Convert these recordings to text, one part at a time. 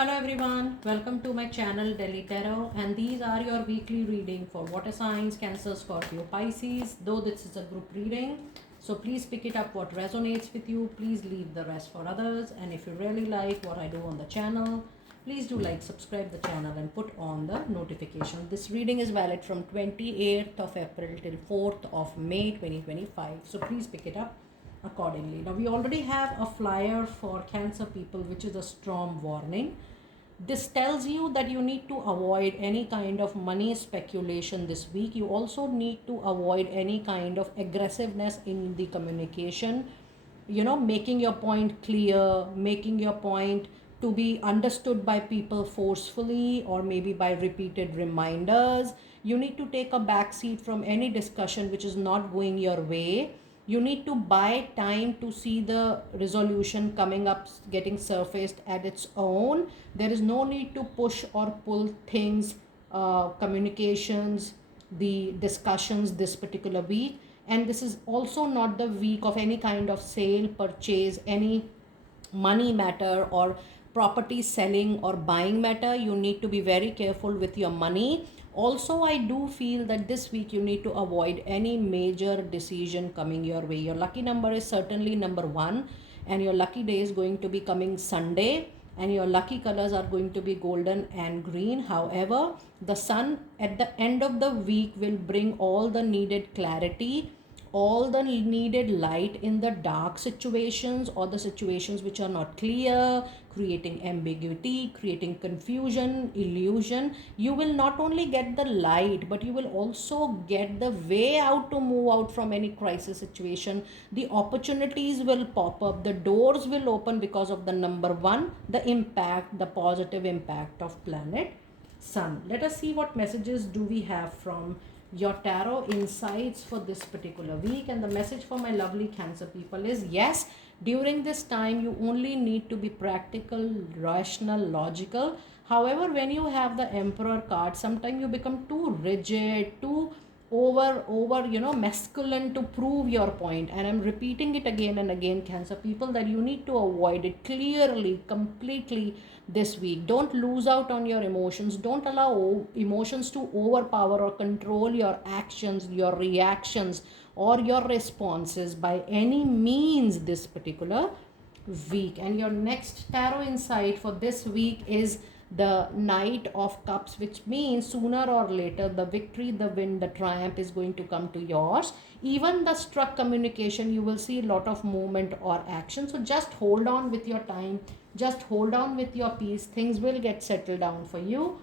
Hello everyone, welcome to my channel Delhi Tarot, and these are your weekly reading for water signs, Cancer, Scorpio, Pisces. Though this is a group reading, so please pick it up what resonates with you. Please leave the rest for others, and if you really like what I do on the channel, please do like, subscribe the channel and put on the notification. This reading is valid from 28th of April till 4th of May 2025. So please pick it up accordingly. Now we already have a flyer for Cancer people, which is a storm warning. This tells you that you need to avoid any kind of money speculation this week. You also need to avoid any kind of aggressiveness in the communication. Making your point clear, making your point to be understood by people forcefully or maybe by repeated reminders. You need to take a back seat from any discussion which is not going your way. You need to buy time to see the resolution coming up, getting surfaced at its own. There is no need to push or pull things, communications, the discussions this particular week. And this is also not the week of any kind of sale, purchase, any money matter or property selling or buying matter. You need to be very careful with your money. Also, I do feel that this week you need to avoid any major decision coming your way. Your lucky number is certainly number 1, and your lucky day is going to be coming Sunday, and your lucky colors are going to be golden and green. However, the sun at the end of the week will bring all the needed clarity, all the needed light in the dark situations or the situations which are not clear, creating ambiguity, creating confusion, illusion. You will not only get the light, but you will also get the way out to move out from any crisis situation. The opportunities will pop up, the doors will open because of the number 1, the impact, the positive impact of planet Sun. Let us see what messages do we have from your tarot insights for this particular week. And the message for my lovely Cancer people is, yes, during this time you only need to be practical, rational, logical. However, when you have the Emperor card, sometimes you become too rigid, too over masculine to prove your point. And I'm repeating it again and again, Cancer people, that you need to avoid it clearly, completely this week. Don't lose out on your emotions. Don't allow emotions to overpower or control your actions, your reactions, or your responses by any means this particular week. And your next tarot insight for this week is the Knight of Cups, which means sooner or later the victory, the win, the triumph is going to come to yours. Even the struck communication, you will see a lot of movement or action. So just hold on with your time, just hold on with your peace. Things will get settled down for you.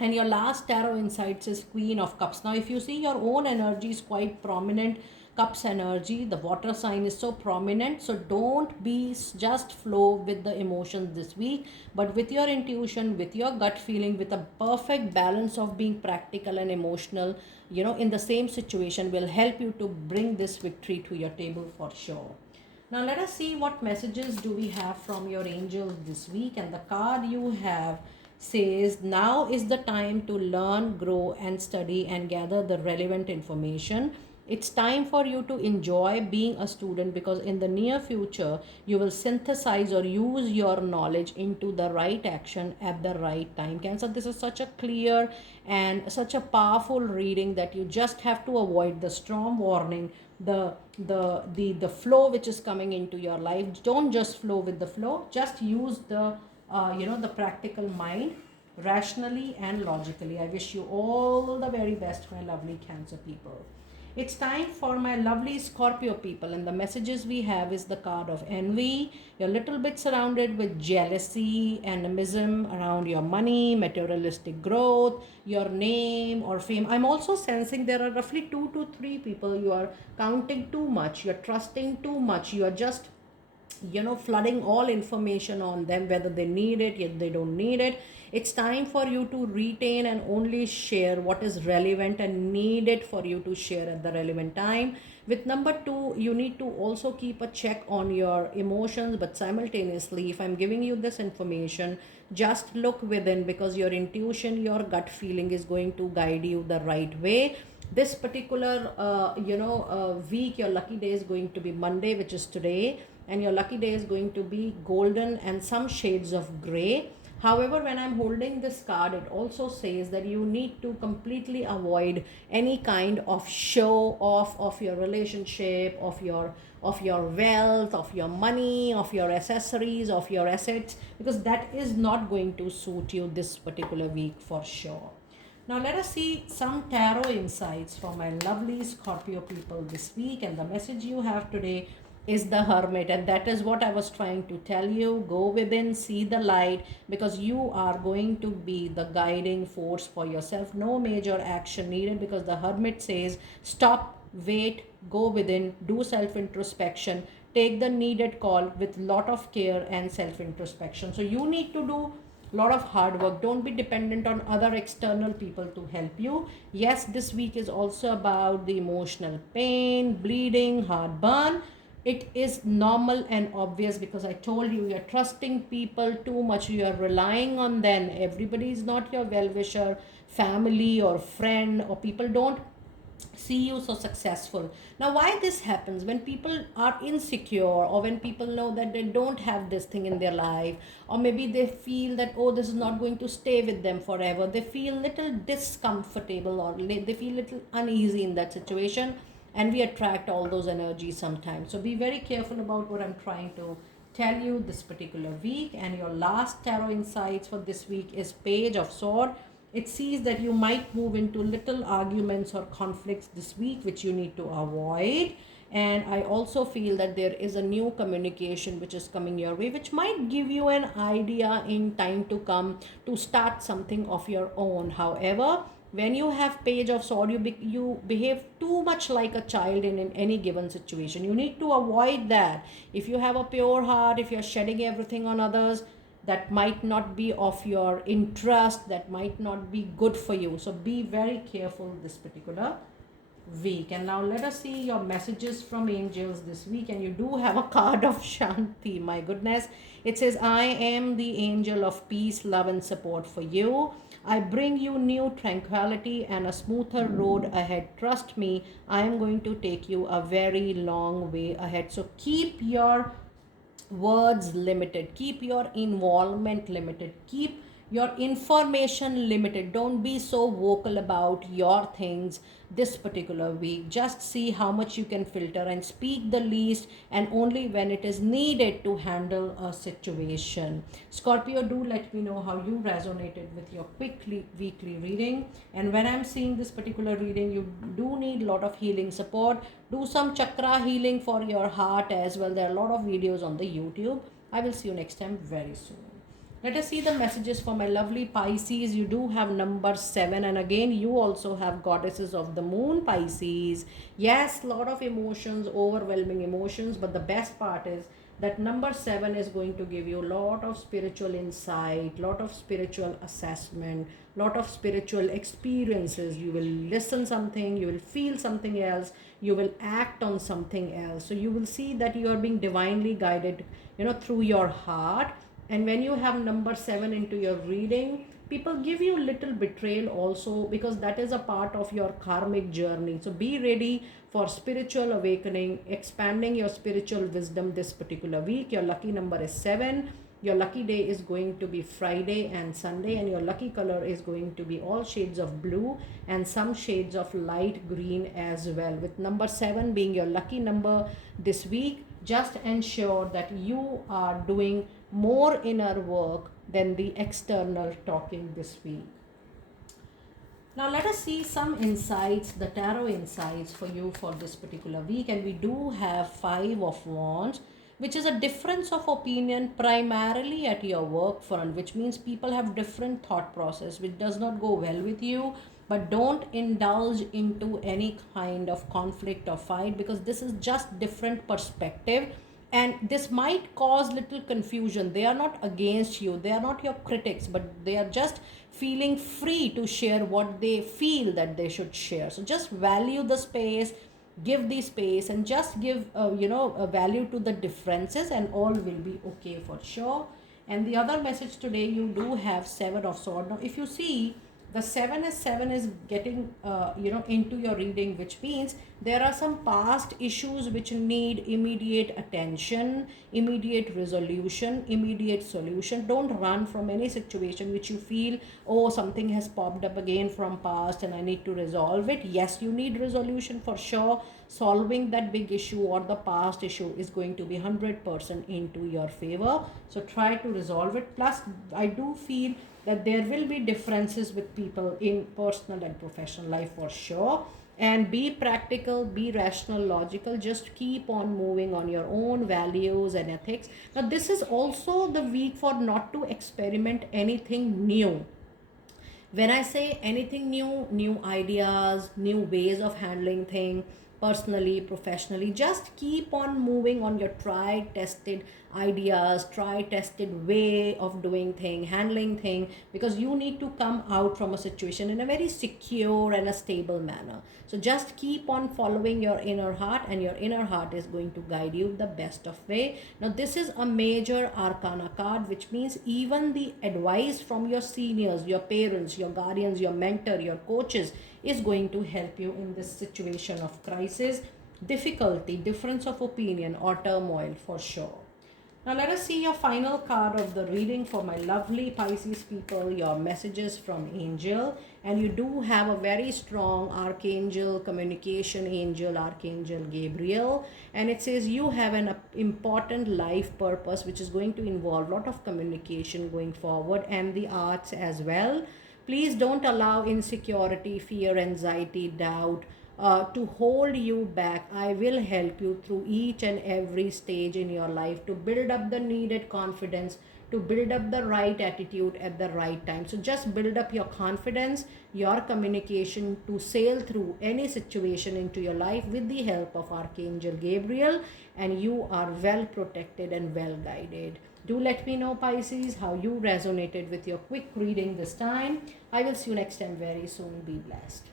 And your last tarot insights is Queen of Cups. Now if you see, your own energy is quite prominent. Cups energy, the water sign is so prominent. So don't be just flow with the emotions this week, but with your intuition, with your gut feeling, with a perfect balance of being practical and emotional, in the same situation will help you to bring this victory to your table for sure. Now let us see what messages do we have from your angels this week. And the card you have says, now is the time to learn, grow and study and gather the relevant information. It's time for you to enjoy being a student, because in the near future you will synthesize or use your knowledge into the right action at the right time. Cancer, this is such a clear and such a powerful reading that you just have to avoid the storm warning, the flow which is coming into your life. Don't just flow with the flow, just use the practical mind rationally and logically. I wish you all the very best, my lovely Cancer people. It's time for my lovely Scorpio people, and the messages we have is the card of envy. You're a little bit surrounded with jealousy, animism around your money, materialistic growth, your name or fame. I'm also sensing there are roughly 2 to 3 people. You are counting too much, you're trusting too much, you are just flooding all information on them, whether they need it, yet they don't need it. It's time for you to retain and only share what is relevant and needed for you to share at the relevant time. With number 2, you need to also keep a check on your emotions, but simultaneously, if I'm giving you this information, just look within, because your intuition, your gut feeling is going to guide you the right way. This particular week, your lucky day is going to be Monday, which is today, and your lucky day is going to be golden and some shades of gray. However, when I'm holding this card, it also says that you need to completely avoid any kind of show off of your relationship, of your wealth, of your money, of your accessories, of your assets, because that is not going to suit you this particular week for sure. Now let us see some tarot insights for my lovely Scorpio people this week, and the message you have today is the Hermit, and that is what I was trying to tell you. Go within, see the light, because you are going to be the guiding force for yourself. No major action needed, because the Hermit says stop, wait, go within, do self introspection, take the needed call with lot of care and self introspection. So you need to do lot of hard work. Don't be dependent on other external people to help you. Yes, this week is also about the emotional pain, bleeding, heartburn. It is normal and obvious, because I told you, you're trusting people too much, you are relying on them. Everybody is not your well-wisher, family or friend, or people don't see you so successful. Now why this happens, when people are insecure, or when people know that they don't have this thing in their life, or maybe they feel that, oh, this is not going to stay with them forever, they feel little discomfortable, or they feel little uneasy in that situation, and we attract all those energies sometimes. So be very careful about what I'm trying to tell you this particular week. And your last tarot insights for this week is Page of Sword. It sees that you might move into little arguments or conflicts this week, which you need to avoid. And I also feel that there is a new communication which is coming your way, which might give you an idea in time to come to start something of your own. However, when you have Page of Sword, you behave too much like a child in any given situation. You need to avoid that. If you have a pure heart, if you're shedding everything on others, that might not be of your interest, that might not be good for you. So be very careful this particular week. And now let us see your messages from angels this week. And you do have a card of Shanti. My goodness. It says, I am the angel of peace, love and support for you. I bring you new tranquility and a smoother road ahead. Trust me, I am going to take you a very long way ahead. So keep your words limited, keep your involvement limited, keep your information limited. Don't be so vocal about your things this particular week. Just see how much you can filter and speak the least and only when it is needed to handle a situation. Scorpio, do let me know how you resonated with your quickly weekly reading. And when I'm seeing this particular reading, you do need a lot of healing support. Do some chakra healing for your heart as well. There are a lot of videos on the YouTube. I will see you next time very soon. Let us see the messages for my lovely Pisces. You do have number 7, and again you also have goddesses of the moon, Pisces. Yes, lot of emotions, overwhelming emotions, but the best part is that number 7 is going to give you a lot of spiritual insight, lot of spiritual assessment, lot of spiritual experiences. You will listen something, you will feel something else, you will act on something else. So you will see that you are being divinely guided, through your heart. And when you have number 7 into your reading, people give you little betrayal also, because that is a part of your karmic journey. So be ready for spiritual awakening, expanding your spiritual wisdom this particular week. Your lucky number is 7. Your lucky day is going to be Friday and Sunday, and your lucky color is going to be all shades of blue and some shades of light green as well. With number 7 being your lucky number this week, just ensure that you are doing more inner work than the external talking this week. Now let us see some insights, the tarot insights for you for this particular week. And we do have 5 of Wands, which is a difference of opinion primarily at your work front, which means people have different thought process, which does not go well with you. But don't indulge into any kind of conflict or fight, because this is just different perspective, and this might cause little confusion. They are not against you, they are not your critics, but they are just feeling free to share what they feel that they should share. So just value the space, give the space, and just give a value to the differences, and all will be okay for sure. And the other message today, you do have 7 of Swords. Now if you see, The seven is getting into your reading, which means there are some past issues which need immediate attention, immediate resolution, immediate solution. Don't run from any situation which you feel, oh, something has popped up again from past and I need to resolve it. Yes, you need resolution for sure. Solving that big issue or the past issue is going to be 100% into your favor. So try to resolve it. Plus, I do feel that there will be differences with people in personal and professional life for sure. And be practical, be rational, logical. Just keep on moving on your own values and ethics. Now, this is also the week for not to experiment anything new. When I say anything new, new ideas, new ways of handling things, personally, professionally, just keep on moving on your tried, tested ideas, tried, tested way of doing thing, handling thing, because you need to come out from a situation in a very secure and a stable manner. So just keep on following your inner heart, and your inner heart is going to guide you the best of way. Now, this is a major arcana card, which means even the advice from your seniors, your parents, your guardians, your mentor, your coaches is going to help you in this situation of crisis, difficulty, difference of opinion, or turmoil for sure. Now, let us see your final card of the reading for my lovely Pisces people, your messages from Angel. And you do have a very strong Archangel, communication angel, Archangel Gabriel. And it says you have an important life purpose, which is going to involve a lot of communication going forward, and the arts as well. Please don't allow insecurity, fear, anxiety, doubt to hold you back. I will help you through each and every stage in your life to build up the needed confidence, to build up the right attitude at the right time. So just build up your confidence, your communication to sail through any situation into your life with the help of Archangel Gabriel, and you are well protected and well guided. Do let me know, Pisces, how you resonated with your quick reading this time. I will see you next time very soon. Be blessed.